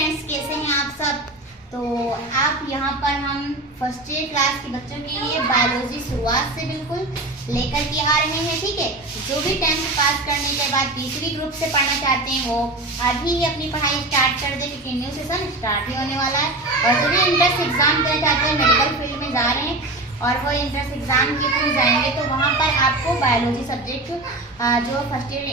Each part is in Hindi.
फ्रेंड्स, कैसे हैं आप सब। तो आप यहाँ पर हम फर्स्ट ईयर क्लास के बच्चों के लिए बायोलॉजी शुरुआत से बिल्कुल लेकर के आ रहे हैं। ठीक है, जो भी 10th पास करने के बाद तीसरी ग्रुप से पढ़ना चाहते हैं वो अभी ही अपनी पढ़ाई स्टार्ट कर दे, क्योंकि न्यू सेशन स्टार्ट ही होने वाला है। और जो भी इंट्रेंस एग्जाम देना चाहते हैं, मेडिकल फील्ड में जा रहे हैं और वो इंट्रेंस एग्जाम के थ्रू जाएंगे, तो वहाँ पर आपको बायोलॉजी सब्जेक्ट जो फर्स्ट ईयर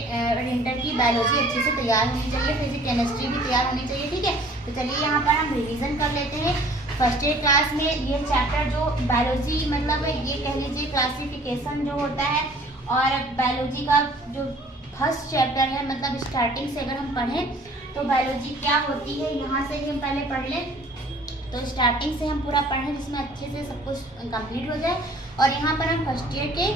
इंटर की बायोलॉजी अच्छे से तैयार होनी चाहिए, फिजिक्स केमिस्ट्री भी तैयार होनी चाहिए। ठीक है, तो चलिए यहाँ पर हम रिवीजन कर लेते हैं। फर्स्ट ईयर क्लास में ये चैप्टर जो बायोलॉजी मतलब ये कह लीजिए क्लासिफिकेशन जो होता है, और बायोलॉजी का जो फर्स्ट चैप्टर है, मतलब स्टार्टिंग से अगर हम पढ़ें तो बायोलॉजी क्या होती है यहाँ से ही हम पहले पढ़ लें, तो स्टार्टिंग से हम पूरा पढ़ें जिसमें अच्छे से सब कुछ कंप्लीट हो जाए। और यहाँ पर हम फर्स्ट ईयर के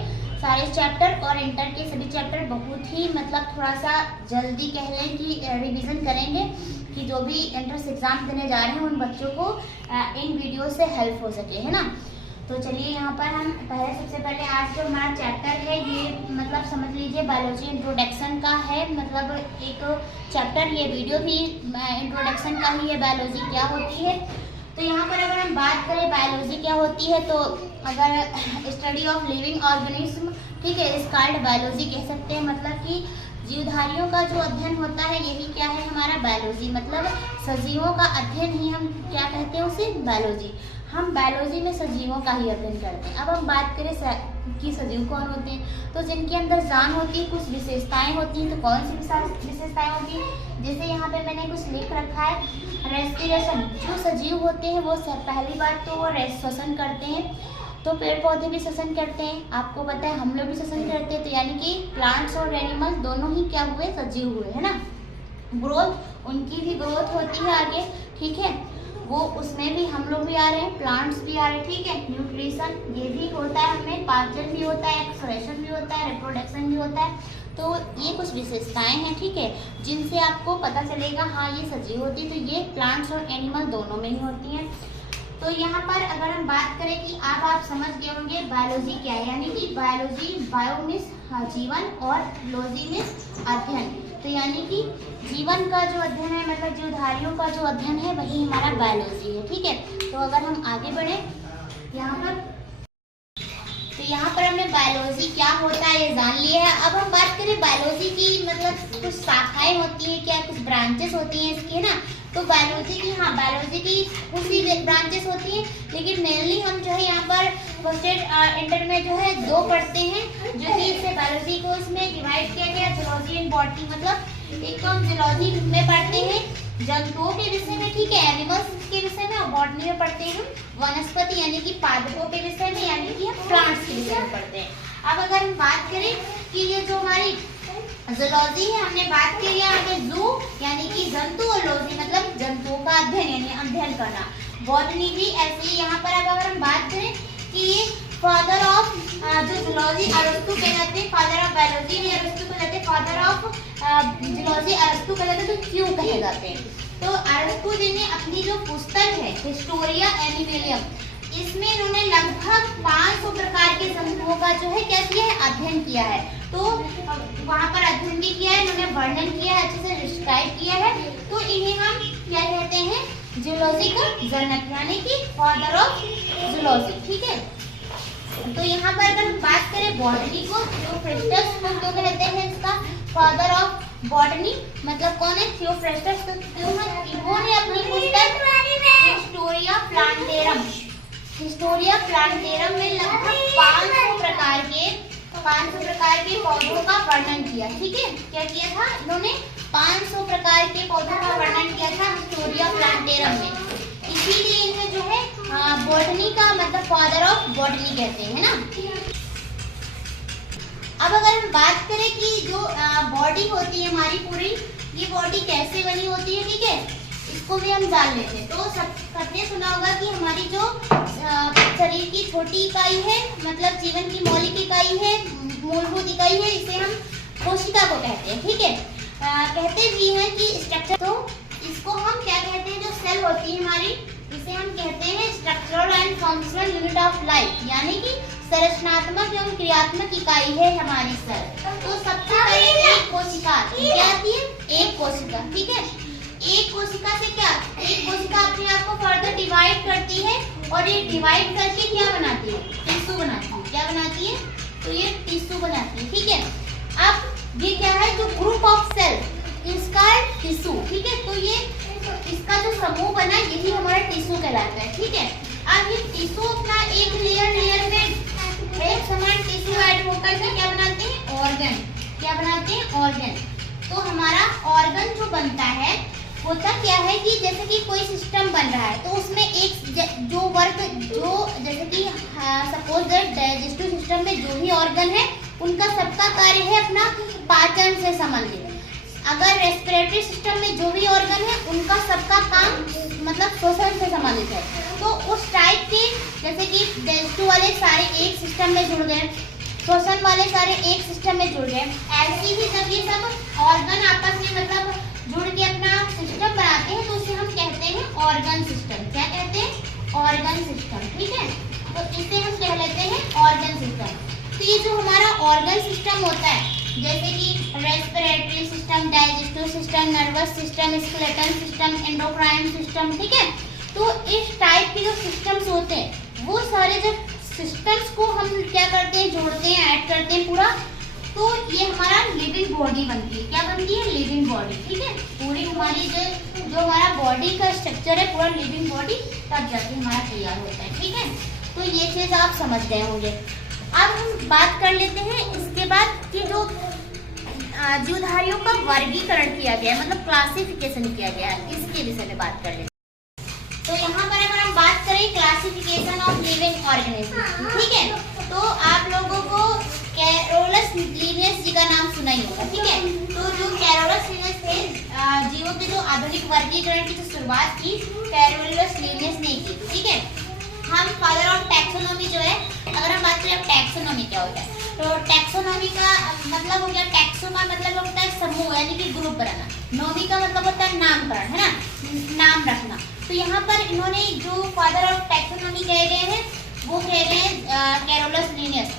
सारे चैप्टर और इंटर के सभी चैप्टर बहुत ही मतलब थोड़ा सा जल्दी कह लें कि रिवीजन करेंगे, कि जो भी एंट्रेंस एग्जाम देने जा रहे हैं उन बच्चों को इन वीडियो से हेल्प हो सके, है ना। तो चलिए यहाँ पर हम सबसे पहले आज जो हमारा चैप्टर है ये मतलब समझ लीजिए बायोलॉजी इंट्रोडक्शन का है, मतलब एक चैप्टर, ये वीडियो भी इंट्रोडक्शन का ही है, बायोलॉजी क्या होती है। तो यहाँ पर अगर हम बात करें बायोलॉजी क्या होती है, तो अगर स्टडी ऑफ लिविंग ऑर्गेनिज्म, ठीक है, इस कॉल्ड बायोलॉजी कह सकते हैं, मतलब कि जीवधारियों का जो अध्ययन होता है यही क्या है हमारा बायोलॉजी, मतलब सजीवों का अध्ययन ही हम क्या कहते हैं उसे बायोलॉजी। हम बायोलॉजी में सजीवों का ही अध्ययन करते हैं। अब हम बात करें कि सजीव कौन होते हैं, तो जिनके अंदर जान होती है, कुछ विशेषताएं होती हैं। तो कौन सी विशेषताएं होती हैं, जैसे यहाँ पे मैंने कुछ लिख रखा है, रेस्पिरेशन। जो सजीव होते हैं वो पहली बात तो वो श्वसन करते हैं, तो पेड़ पौधे भी श्वसन करते हैं, आपको पता है हम लोग भी श्वसन करते हैं, तो यानी कि प्लांट्स और एनिमल्स दोनों ही क्या हुए, सजीव हुए, है ना। ग्रोथ, उनकी भी ग्रोथ होती है आगे, ठीक है, वो उसमें भी हम लोग भी आ रहे हैं, प्लांट्स भी आ रहे हैं, ठीक है। न्यूट्रिशन ये भी होता है, हमें पाचन भी होता है, एक्सक्रेशन भी होता है, रिप्रोडक्शन भी होता है। तो ये कुछ विशेषताएं हैं, ठीक है, जिनसे आपको पता चलेगा हाँ ये सजीव होती है, तो ये प्लांट्स और एनिमल दोनों में ही होती हैं। तो यहाँ पर अगर हम बात करें कि अब आप समझ गए होंगे बायोलॉजी क्या है, यानी कि बायोलॉजी, बायो मीन्स जीवन और लॉजी मीन्स अध्ययन, तो यानी कि जीवन का जो अध्ययन है, मतलब जीवधारियों का जो अध्ययन है वही हमारा बायोलॉजी है, ठीक है। तो अगर हम आगे बढ़े यहाँ पर, तो यहाँ पर हमने बायोलॉजी क्या होता है ये जान लिया है। अब हम बात करें बायोलॉजी की, मतलब कुछ शाखाएं होती हैं क्या, कुछ ब्रांचेस होती हैं इसकी, है ना। तो बायोलॉजी की, हाँ बायोलॉजी की कुछ ही ब्रांचेस होती हैं, लेकिन मेनली हम जो है यहाँ पर फर्स्ट इंटर में जो है 2 पढ़ते हैं, जो कि इससे बायोलॉजी को इसमें डिवाइड किया गया, जूलॉजी एंड बॉटनी। मतलब एक तो हम जूलॉजी में पढ़ते हैं जंतुओं के विषय में, ठीक है, एनिमल्स के विषय में, और बॉटनी में पढ़ते हैं हम वनस्पति यानी कि पादपों के विषय में, यानी कि हम प्लांट्स के विषय में पढ़ते हैं। अब अगर हम बात करें कि ये जो हमारी जूलॉजी है, हमने बात की यहाँ पे जू यानी कि जंतु, और लॉजी मतलब जंतुओं का अध्ययन यानी अध्ययन करना। बॉटनी भी ऐसे ही। यहाँ पर अगर हम बात करें कि ये फादर ऑफ जो जूलॉजी अरस्तु कहलाते हैं, फादर ऑफ बायोलॉजी भी अरस्तु कहलाते हैं, फादर ऑफ जूलॉजी अरस्तु कहलाते हैं, तो क्यों कहे जाते हैं, तो अरस्तु जी ने अपनी जो पुस्तक है हिस्टोरिया एनिमलियम, इसमें इन्होंने लगभग 500 प्रकार के जंतुओं का जो है क्या किया है, अध्ययन किया है। तो वहाँ पर अध्ययन भी किया है, इन्होंने वर्णन किया है, अच्छे से डिस्क्राइब किया है, तो इन्हें हम क्या कहते हैं, जूलॉजिकल जनक यानी कि फादर ऑफ जूलॉजी, ठीक है। तो यहाँ पर अगर हम बात करें बॉटनी को, थियोफ्रेस्टस को कहते हैं इसका फादर ऑफ बॉटनी, मतलब कौन है, थियोफ्रेस्टस। इन्होंने अपनी पुस्तक हिस्टोरिया प्लांटेरम में लगभग 500 प्रकार के पौधों का वर्णन किया, ठीक है। क्या किया था इन्होंने, 500 प्रकार के पौधों का वर्णन किया था हिस्टोरिया प्लांटेरम में, इसीलिए इन्हें जो है बॉटनी का मतलब फादर ऑफ बॉटनी कहते हैं, है ना। अब अगर हम बात करें कि जो बॉडी होती है हमारी पूरी, ये बॉडी कैसे बनी होती है, ठीक है, इसको भी हम जान लेते हैं। तो सबने सुना होगा कि हमारी जो शरीर की छोटी इकाई है, मतलब जीवन की मौलिक इकाई है, मूलभूत इकाई है, इसे हम कोशिका को कहते हैं, ठीक है। कहते भी हैं कि स्ट्रक्चर, तो इसको हम क्या कहते हैं, जो सेल होती है हमारी, इसे हम कहते हैं structural and functional unit of life, यानी कि संरचनात्मक एवं क्रियात्मक इकाई है हमारी सेल। तो सबसे पहले एक कोशिका क्या आती है, एक कोशिका, ठीक है। एक कोशिका से क्या, एक कोशिका अपने आप को फर्दर डिवाइड करती है और ये डिवाइड करके क्या बनाती है, टिश्यू बनाती है। क्या बनाती है, तो ये टिश्यू बनाती है, ठीक है। अब ये क्या है, जो ग्रुप ऑफ सेल इसका टिश्यू, ठीक है। तो ये इसका जो समूह बना यही हमारा टिश्यू कहलाता है, ठीक है। अब ये टिश्यू अपना एक लेयर में एक समान टिश्यू ऐड होकर के क्या बनाते हैं, ऑर्गन। क्या बनाते हैं, ऑर्गन। तो हमारा ऑर्गन जो बनता है होता क्या है कि जैसे कि कोई सिस्टम बन रहा है तो उसमें एक जो वर्क जो जैसे कि सपोज दैट डाइजेस्टिव सिस्टम में जो भी ऑर्गन है उनका सबका कार्य है अपना पाचन से संबंधित। अगर रेस्पिरेटरी सिस्टम में जो भी ऑर्गन है उनका सबका काम मतलब श्वसन से संबंधित है। तो उस टाइप के जैसे कि डाइजेस्टिव वाले सारे एक सिस्टम में जुड़ गए, श्वसन वाले सारे एक सिस्टम में जुड़ गए, ऐसे ही जब ये सब ऑर्गन आपस में मतलब जुड़ के अपना सिस्टम बनाते हैं तो उसे हम कहते हैं ऑर्गन सिस्टम। क्या कहते हैं, ऑर्गन सिस्टम, ठीक है। तो इसे हम कह लेते हैं ऑर्गन सिस्टम। तो ये जो हमारा ऑर्गन सिस्टम होता है जैसे कि respiratory system, digestive system, nervous system, skeletal system, endocrine system, ठीक है। तो इस टाइप के जो सिस्टम्स होते हैं वो सारे जब सिस्टम्स को हम क्या करते हैं, जोड़ते हैं, ऐड करते हैं पूरा, तो ये हमारा लिविंग बॉडी बनती है। क्या बनती है, लिविंग बॉडी, ठीक है। पूरी हमारी जो हमारा बॉडी का स्ट्रक्चर है पूरा लिविंग बॉडी तब जाके हमारा तैयार होता है, ठीक है। तो ये चीज़ आप समझ गए होंगे। अब हम बात कर लेते हैं इसके बाद कि जो जीवधारियों का वर्गीकरण किया गया है, मतलब क्लासिफिकेशन किया गया है, इसके विषय में बात कर लेते हैं। तो यहाँ पर अगर हम बात करें क्लासिफिकेशन ऑफ लिविंग ऑर्गेनिज्म, ठीक है, तो आप लोगों को कैरोलस लिनियस जी का नाम सुना ही होगा, ठीक है। तो जो कैरोलस लिनियस थे जीवों के जो आधुनिक वर्गीकरण की जो शुरुआत की कैरोलस लिनियस ने की, ठीक है। हम फादर ऑफ टैक्सोनॉमी जो है, अगर हम बात करें टैक्सोनॉमी क्या होता है, तो टैक्सोनॉमी का मतलब हो गया, टैक्सो का मतलब होता है समूह यानी कि ग्रुप बनाना, नॉमी का मतलब होता है नामकरण, है ना, नाम रखना। तो यहाँ पर इन्होंने जो फादर ऑफ टैक्सोनॉमी कहे गए हैं वो कह रहे हैं कैरोलस लिनियस।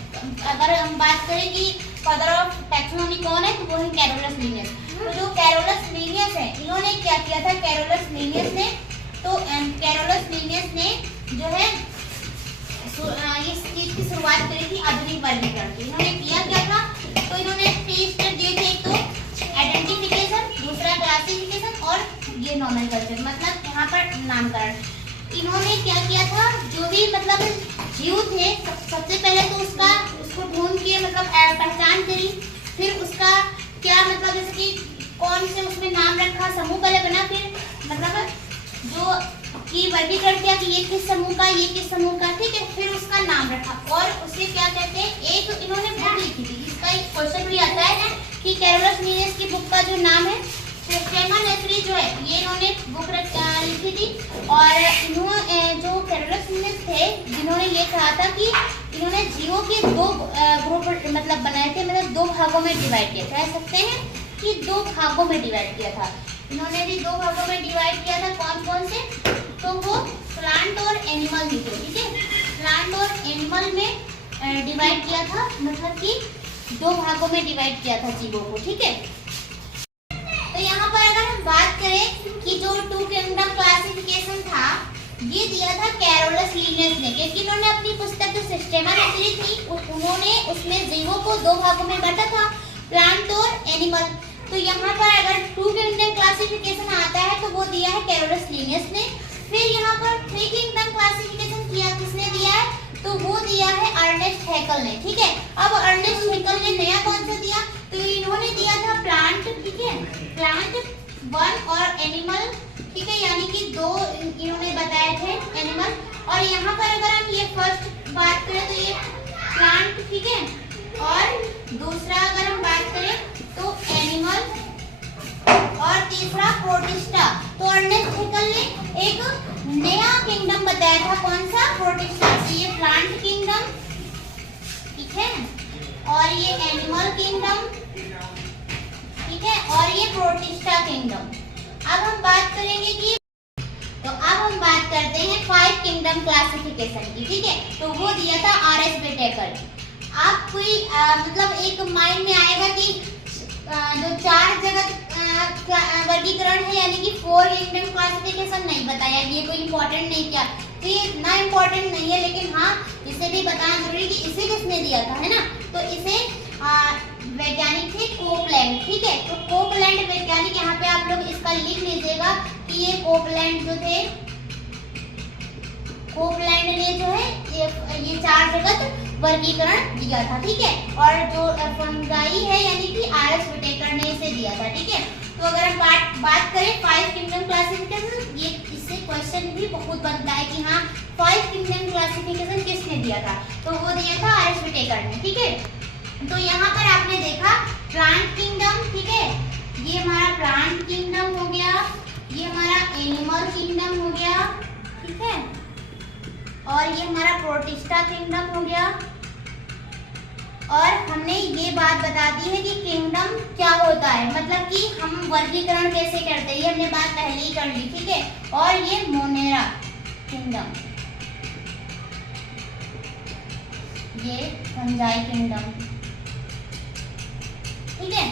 अगर हम बात करें कि फादर ऑफ टैक्सोनॉमी कौन है तो वो है कैरोलस लिनियस। तो जो कैरोलस लिनियस है इन्होंने क्या किया था, कैरोलस लिनियस ने तो कैरोलस लिनियस ने जो है इस चीज की शुरुआत करी थी आधुनिक वर्गीकरण की। इन्होंने किया क्या था, तो इन्होंने 3 स्टेप दिए थे, एक तो आइडेंटिफिकेशन, दूसरा क्लासिफिकेशन और ये नॉमेनक्लेचर मतलब यहाँ पर नामकरण। इन्होंने क्या किया था, जो भी मतलब जीव थे सबसे पहले तो उसको ढूंढ के मतलब पहचान करी, फिर उसका क्या मतलब जैसे कि कौन से उसमें नाम रखा, समूह पहले बना, फिर मतलब जो की वर्गीकरण किया कि ये किस समूह का, ये किस समूह का, ठीक है। फिर उसका नाम रखा और उसे क्या कहते हैं, एक इन्होंने बुक लिखी थी। इसका एक क्वेश्चन भी आता है कि कैरोलस लिनियस की बुक का जो नाम है सिस्टेमा नेचुरी जो है ये इन्होंने बुक लिखी थी। और इन्होंने जो कैरोलस लिनियस थे जिन्होंने ये कहा था कि इन्होंने जीवों के 2 ग्रुप मतलब बनाए थे, मतलब 2 भागों में डिवाइड किया, कह सकते हैं कि 2 भागों में डिवाइड किया था। इन्होंने भी 2 भागों में डिवाइड किया था, कौन कौन से, तो वो प्लांट और एनिमल भी थे, ठीक है। प्लांट और एनिमल में डिवाइड किया था, मतलब कि 2 भागों में डिवाइड किया था जीवों को, ठीक है। तो यहाँ पर अगर हम बात करें कि जो 2 किंगडम क्लासिफिकेशन था ये दिया था कैरोलस लिनियस ने, क्योंकि इन्होंने अपनी पुस्तक जो सिस्टेमा नेचुरी थी उन्होंने उसमें जीवों को 2 भागों में बांटा था, प्लांट और एनिमल। तो यहाँ पर अगर 2 किंगडम क्लासिफिकेशन आता है तो वो दिया है कैरोलस लिनियस ने। फिर यहाँ पर 3 किंगडम क्लासिफिकेशन किया किसने दिया है, तो वो दिया है अर्नेस्ट हैकल ने, ठीक है। अब अर्नेस्ट हैकल ने नया कौन सा दिया, तो इन्होंने दिया था प्लांट, ठीक है, प्लांट 1 और एनिमल, ठीक है, यानी कि 2 इन्होंने बताए थे एनिमल। और यहाँ पर अगर हम ये फर्स्ट बात करें तो ये प्लांट, ठीक है, और दूसरा अगर हम बात करें तो एनिमल और तीसरा प्रोटिस्टा। तो अर्नेस्ट हैकल ने एक नया किंगडम बताया था, कौन सा, प्रोटिस्टा। तो ये प्लांट किंगडम, ठीक है, और ये एनिमल किंगडम, ठीक है, और ये प्रोटिस्टा किंगडम। अब हम बात करेंगे कि तो अब हम बात करते हैं 5 किंगडम क्लासिफिकेशन की, ठीक है। तो वो दिया था आर.एस. व्हिटेकर। आप कोई मतलब एक माइंड में आएगा कि जो 4 जगत वर्गीकरण है, यानी कि 4 किंगडम क्लासिफिकेशन नहीं बताया, ये कोई इंपॉर्टेंट नहीं किया, तो ये इतना इम्पोर्टेंट नहीं है, लेकिन हाँ इसे भी बताना जरूरी कि इसे किसने दिया था, है ना। तो इसे वैज्ञानिक थे कोपलैंड, ठीक है। तो कोपलैंड वैज्ञानिक, यहाँ पे आप लोग इसका लिख लीजिएगा कि ये कोपलैंड जो थे, कोपलैंड ने जो है ये 4 जगत वर्गीकरण दिया था, ठीक है। और जो फंगाई है यानी कि आरएस विटेकर ने इसे दिया था, ठीक है। तो अगर हम बात करें 5 किंगडम क्लासिफिकेशन, ये इससे क्वेश्चन भी बहुत बनता है कि हाँ 5 किंगडम क्लासिफिकेशन किसने दिया था, तो वो दिया था आरएस विटेकर ने, ठीक है। तो यहाँ पर आपने देखा प्लांट किंगडम, ठीक है, ये हमारा प्लांट किंगडम हो गया, ये हमारा एनिमल किंगडम हो गया, ठीक है, और ये हमारा प्रोटिस्टा किंगडम हो गया। और हमने ये बात बता दी है कि किंगडम क्या होता है, मतलब कि हम वर्गीकरण कैसे करते हैं, ये हमने बात पहले ही कर ली, ठीक है। और ये मोनेरा किंगडम, ये फंजाई किंगडम, ठीक है।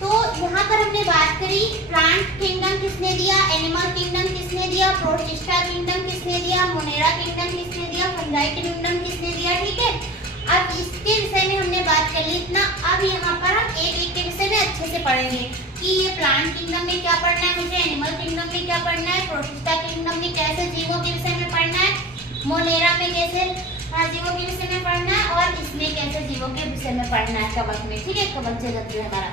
तो यहाँ पर हमने बात करी प्लांट किंगडम किसने दिया, एनिमल किंगडम किसने दिया, प्रोटिस्टा किंगडम किसने दिया, मोनेरा किंगडम किसने दिया, फंजाई किंगडम किसने दिया, ठीक है। अब इसके विषय में हमने बात कर ली इतना। अब यहाँ पर हम एक एक के विषय में अच्छे से पढ़ेंगे कि ये प्लांट किंगडम में क्या पढ़ना है मुझे, एनिमल किंगडम में क्या पढ़ना है, प्रोटिस्टा किंगडम में कैसे जीवों के विषय में पढ़ना है, मोनेरा में कैसे जीवों के विषय में पढ़ना है, और इसमें कैसे जीवों के विषय में पढ़ना है, कवक में, ठीक है, कवक जगत जो है हमारा।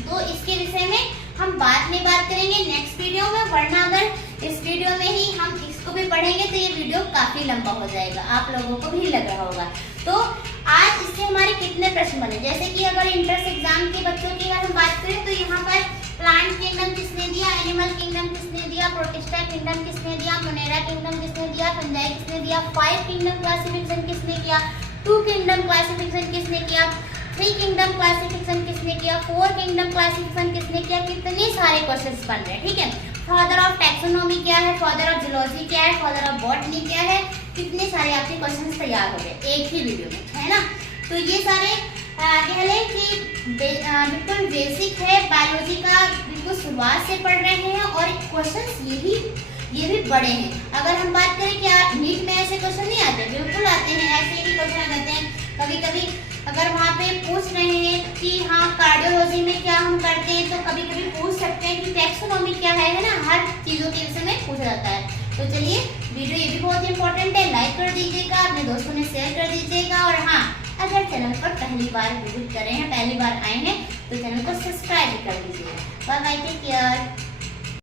तो इसके विषय में हम बाद में बात करेंगे नेक्स्ट वीडियो में, वरना अगर इस वीडियो में ही हम इसको भी पढ़ेंगे तो ये वीडियो काफी लंबा हो जाएगा, आप लोगों को भी लग रहा होगा। तो आज इससे हमारे कितने प्रश्न बने, जैसे कि अगर इंट्रेंस एग्जाम के बच्चों की अगर हम बात करें तो यहाँ पर प्लांट किंगडम किसने दिया, एनिमल किंगडम किसने दिया, प्रोटिस्टा किंगडम किसने दिया, मोनेरा किंगडम किसने दिया, फंजाई किसने दिया, 5 किंगडम क्लासिफिकेशन किसने किया, 2 किंगडम क्लासिफिकेशन किसने किया, 3 किंगडम क्लासिफिकेशन किसने किया, 4 किंगडम क्लासिफिकेशन किसने किया, कितने सारे क्वेश्चंस बन रहे हैं, ठीक है। फादर ऑफ टैक्सोनॉमी क्या है, फादर ऑफ जूलॉजी क्या है, फादर ऑफ बॉटनी क्या है, कितने सारे आपके क्वेश्चंस तैयार हो गए एक ही वीडियो में, है ना। तो ये सारे कह लें कि बिल्कुल बेसिक है, बायोलॉजी का बिल्कुल शुरुआत से पढ़ रहे हैं, और क्वेश्चंस ये भी बड़े हैं। अगर हम बात करें क्या नीट में ऐसे क्वेश्चन नहीं आते, बिल्कुल आते हैं, ऐसे ही क्वेश्चन आते हैं। कभी कभी अगर वहाँ पे पूछ रहे हैं कि हाँ कार्डियोलॉजी में क्या हम करते हैं, तो कभी कभी पूछ सकते हैं कि टैक्सोनॉमी क्या है ना, हर चीज़ों के विषय में पूछा जाता है। तो चलिए वीडियो ये भी बहुत इंपॉर्टेंट है, लाइक कर दीजिएगा, अपने दोस्तों में शेयर कर दीजिएगा, और हाँ अगर चैनल पर पहली बार विजिट कर रहे हैं, पहली बार आए हैं, तो चैनल को सब्सक्राइब कर दीजिएगा। Bye bye, take care.